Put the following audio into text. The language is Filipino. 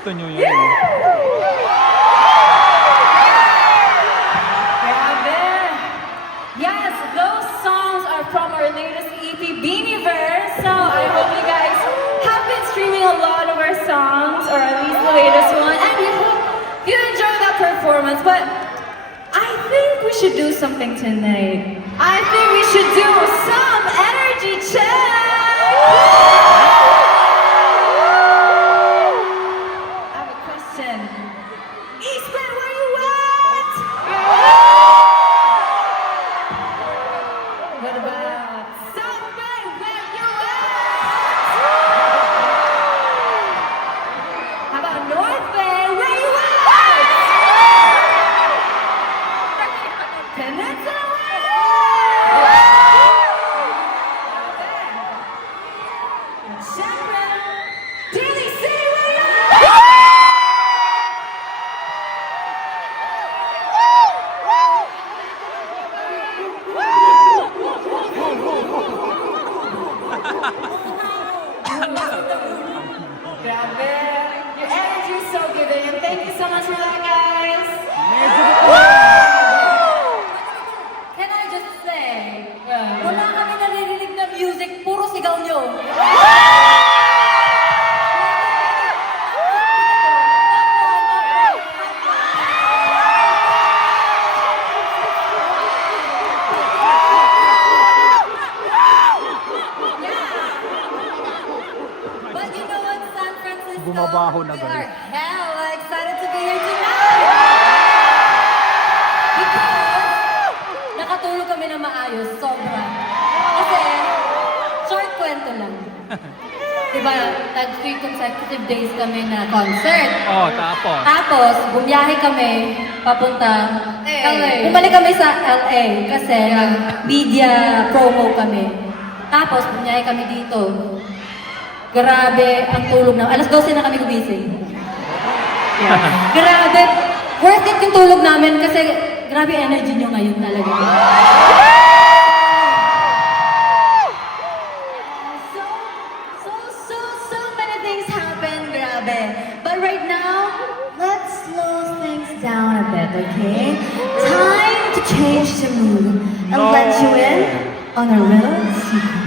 gusto nyo yun. Grabe! Yes, those songs are from our latest EP, Beanieverse. So I hope you guys have been streaming a lot of our songs, or at least the latest one, and we hope you enjoy that performance. But I think we should do something tonight. I think we should do some energy check! I have a question. Eastman, where you at? What about South Bay, where you at? How about North Bay, where you at? Peninsula, where you at? Siyempre, DDC, where you at? Grabe. Your energy is so good, and thank you so much for that, guys. Can I just say, wala kami naririnig na music, puro sigaw nyo. But you know what, San Francisco? Bumabaho na We galit. are hella excited to be here tonight! Because nakatulog kami na maayos, sobra. Kasi, short kwento lang. Diba, tag 3 consecutive days kami na concert. Oh, tapos. Tapos, bumiyahe kami papunta LA. Bumalik kami sa LA kasi media promo kami. Tapos, bumiyahe kami dito. Grabe ang tulog na. Alas 12 na kami gumising. Yeah. Grabe. Worth it yung tulog namin kasi grabe energy nyo ngayon talaga. So many things happen, grabe. But right now, let's slow things down a bit, okay? Time to change the mood and let you in on a little secret.